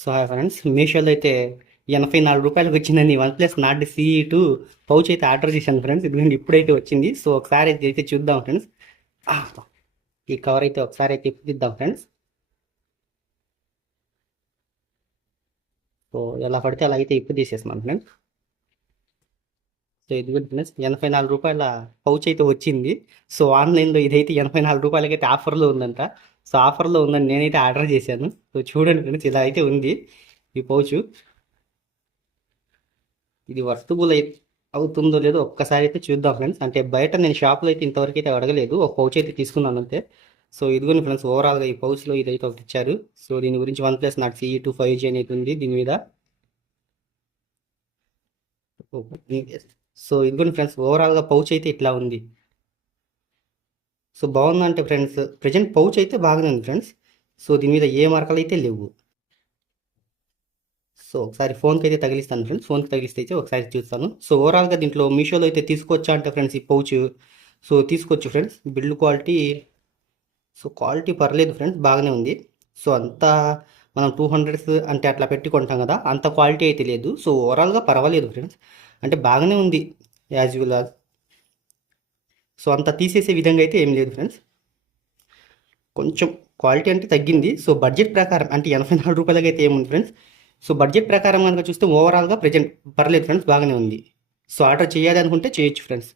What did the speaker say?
So hi friends, మీషోలో అయితే రూ. 84కి వచ్చిందండి. One plus not CE2 pouch అయితే ఆర్డర్ చేశాను ఫ్రెండ్స్. ఇదిగోండి ఇప్పుడైతే వచ్చింది. సో ఒకసారి అయితే చూద్దాం ఫ్రెండ్స్. ఆ, ఈ కవర్ అయితే ఒకసారి అయితే ఇప్పిద్దాం ఫ్రెండ్స్. సో ఎలా పడితే అలా అయితే ఇప్పు తీసేస్తున్నాను ఫ్రెండ్స్. సో ఇదిగోండి ఫ్రెండ్స్, రూ. 84 పౌచ్ అయితే వచ్చింది. సో ఆన్లైన్లో ఇదైతే రూ. 84కి అయితే ఆఫర్లో ఉందంట. సో ఆఫర్లో ఉందని నేనైతే ఆర్డర్ చేశాను. సో చూడండి ఫ్రెండ్స్, ఇలా అయితే ఉంది ఈ పౌచ్. ఇది వర్తబుల్ అవుతుందో లేదో ఒక్కసారి అయితే చూద్దాం ఫ్రెండ్స్. అంటే బయట నేను షాప్లో అయితే ఇంతవరకు అయితే అడగలేదు, ఒక పౌచ్ అయితే తీసుకున్నాను అంతే. సో ఇదిగోని ఫ్రెండ్స్, ఓవరాల్గా ఈ పౌచ్లో ఇదైతే ఒకటి ఇచ్చారు. సో దీని గురించి one plus not CE2 5G అనేది ఉంది దీని మీద. సో ఇదిగోని ఫ్రెండ్స్, ఓవరాల్గా పౌచ్ అయితే ఇట్లా ఉంది. సో బాగుందంటే ఫ్రెండ్స్, ప్రజెంట్ పౌచ్ అయితే బాగానే ఉంది ఫ్రెండ్స్. సో దీని మీద ఏ మార్కలు అయితే లేవు. సో ఒకసారి ఫోన్కి అయితే తగిలిస్తాను ఫ్రెండ్స్. ఫోన్కి తగిలిస్తే అయితే ఒకసారి చూస్తాను. సో ఓవరాల్గా దీంట్లో మీషోలో అయితే తీసుకొచ్చా అంటే ఫ్రెండ్స్ ఈ పౌచ్. సో తీసుకోవచ్చు friends. Build quality, so quality పర్లేదు ఫ్రెండ్స్, బాగానే ఉంది. సో అంతా మనం 200 అంటే అట్లా పెట్టి కొంటాం కదా, అంత క్వాలిటీ అయితే లేదు. సో ఓవరాల్గా పర్వాలేదు ఫ్రెండ్స్, అంటే బాగానే ఉంది యాజ్ యూల్. సో అంత తీసేసే విధంగా అయితే ఏం లేదు ఫ్రెండ్స్. కొంచెం క్వాలిటీ అంటే తగ్గింది. సో బడ్జెట్ ప్రకారం అంటే రూ. 84 అయితే ఏముంది ఫ్రెండ్స్. సో బడ్జెట్ ప్రకారం కనుక చూస్తే ఓవరాల్గా ప్రజెంట్ పర్లేదు ఫ్రెండ్స్, బాగానే ఉంది. సో ఆర్డర్ చేయాలి అనుకుంటే చేయొచ్చు ఫ్రెండ్స్.